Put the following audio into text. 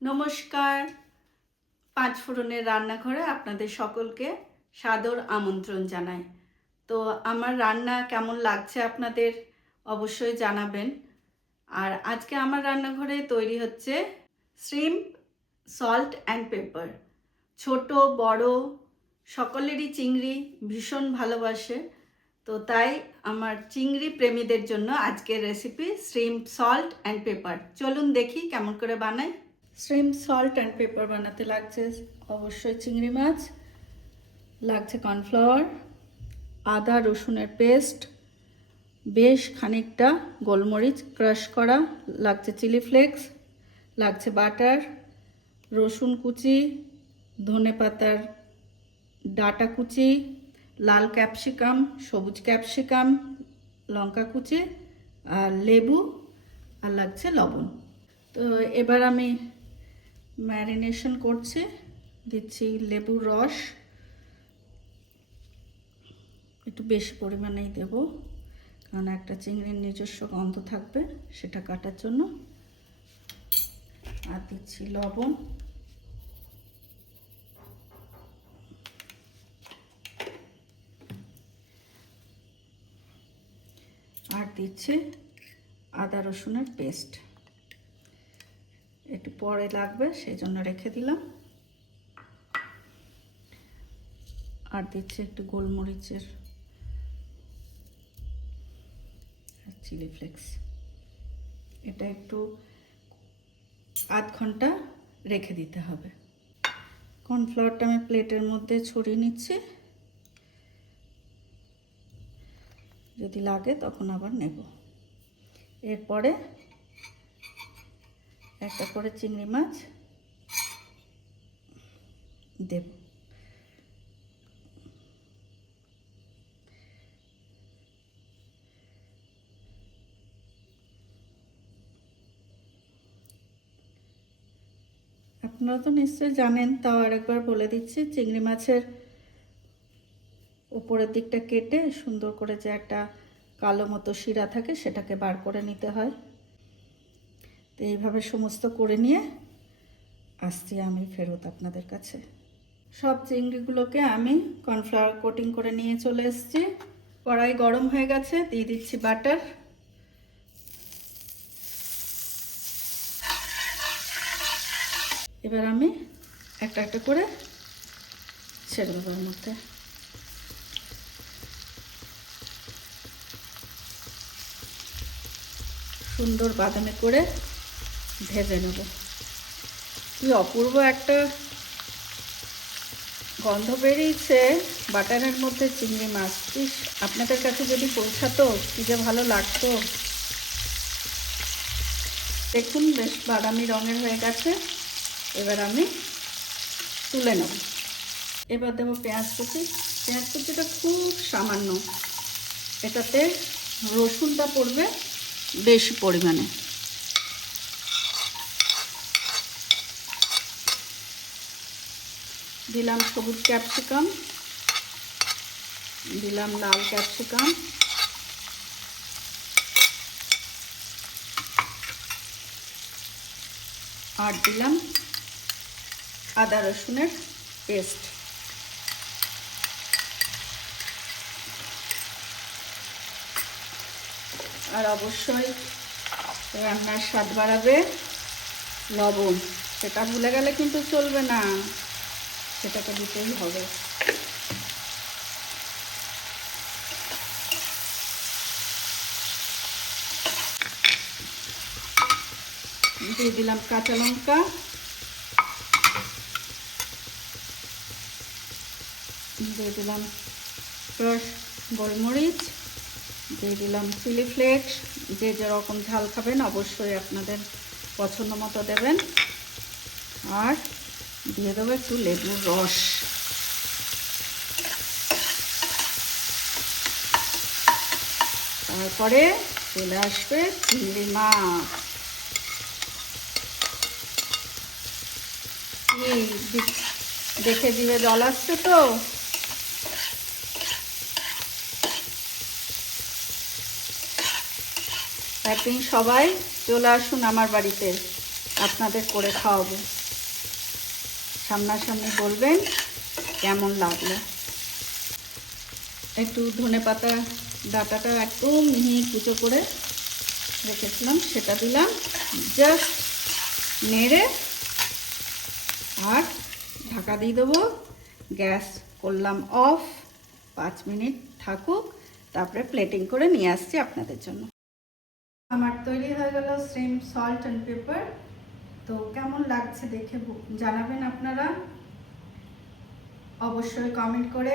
নমস্কার, পাঁচ ফোড়নের রান্নাঘরে আপনাদের সকলকে সাদর আমন্ত্রণ জানাই। তো আমার রান্না কেমন লাগছে আপনাদের অবশ্যই জানাবেন। আর আজকে আমার রান্নাঘরে তৈরি হচ্ছে শ্রিম্প সল্ট অ্যান্ড পেপার। ছোট বড় সকলেরই চিংড়ি ভীষণ ভালোবাসে, তো তাই আমার চিংড়ি প্রেমীদের জন্য আজকের recipe shrimp salt and paper. চলুন দেখি কেমন করে বানাই। শ্রিম্প সল্ট অ্যান্ড পেপার বানাতে লাগছে অবশ্যই চিংড়ি মাছ, লাগছে কর্নফ্লাওয়ার, আদা রসুনের পেস্ট, বেশ খানিকটা গোলমরিচ ক্রাশ করা, লাগছে চিলি ফ্লেক্স, লাগছে বাটার, রসুন কুচি, ধনে পাতার ডাটা কুচি, লাল ক্যাপসিকাম, সবুজ ক্যাপসিকাম, লঙ্কা কুচি, আর লেবু, আর লাগছে লবণ। তো এবার আমি ম্যারিনেশন করছি, দিচ্ছি লেবুর রস, একটু বেশি পরিমাণেই দেব কারণ একটা চিংড়ির নিজস্ব গন্ধ থাকবে সেটা কাটার জন্য। আর দিচ্ছি লবণ, আর দিচ্ছি আদা রসুনের পেস্ট, একটু পরে লাগবে সেই জন্য রেখে দিলাম। আর দিচ্ছি একটু গোলমরিচের চিলি ফ্লেক্স। এটা একটু আধ ঘন্টা রেখে দিতে হবে। কর্নফ্লাওয়ারটা আমি প্লেটের মধ্যে ছড়িয়ে নিচ্ছি, যদি লাগে তখন আবার নেব। এরপরে একটা করে চিংড়ি মাছ দেব। আপনারা তো নিশ্চয়ই জানেন, তাও আরেকবার বলে দিচ্ছি, চিংড়ি মাছের উপরের দিকটা কেটে সুন্দর করে যে একটা কালো মতো শিরা থাকে সেটাকে বার করে নিতে হয়। তো এইভাবে সমস্ত করে নিয়ে আসছি আমি ফেরত আপনাদের কাছে। সব চিংড়িগুলোকে আমি কর্নফ্লাওয়ার কোটিং করে নিয়ে চলে এসেছি। কড়াই গরম হয়ে গেছে, দিয়ে দিচ্ছি বাটার। এবার আমি একটা একটা করে ছেড়ে দেবো এর মধ্যে। সুন্দর বাদামি করে ভেজে নেব। কি অপূর্ব একটা গন্ধ বেরিয়েছে বাটারের মধ্যে চিংড়ি মাছ। ইস, আপনাদের কাছে যদি পৌঁছাতো কি যে ভালো লাগতো। দেখুন বেশ বাদামি রঙের হয়ে গেছে। এবার আমি তুলে নেব। এবার দেবো পেঁয়াজ কুচি। পেঁয়াজ কুচিটা খুব সামান্য, এটাতে রসুনটা পড়বে বেশি পরিমাণে। দিলাম সবুজ ক্যাপসিকাম, দিলাম লাল ক্যাপসিকাম, আর দিলাম আদা রসুনের পেস্ট। আর অবশ্যই রান্নার স্বাদ বাড়াবে লবণ, সেটা ভুলে গেলে কিন্তু চলবে না, সেটাকে দিতেই হবে। দিয়ে দিলাম কাঁচা লঙ্কা, দিয়ে দিলাম ক্রাশ গোলমরিচ, দিয়ে দিলাম চিলি ফ্লেক্স। যে যেরকম ঝাল খাবেন অবশ্যই আপনাদের পছন্দ মতো দেবেন। আর দিয়ে দেবো একটু লেবুর রস। তারপরে চলে আসবে চিংড়ি মাছ। দেখে জিভে জল আসছে তো। একদিন সবাই চলে আসুন আমার বাড়িতে, আপনাদের করে খাওয়াবো। সামনাসামনি বলবেন কেমন লাগলো। একটু ধনেপাতা ডাঁটাটা একদম মিহি কুচো করে রেখেছিলাম, সেটা দিলাম। জাস্ট নেড়ে আর ঢাকা দিয়ে দেবো। গ্যাস করলাম অফ, 5 মিনিট থাকুক, তারপরে প্লেটিং করে নিয়ে আসছি আপনাদের জন্য। আমার তৈরি হয়ে গেল শ্রিম্প সল্ট অ্যান্ড পেপার। তো কেমন লাগছে দেখে জানাবেন আপনারা অবশ্যই কমেন্ট করে।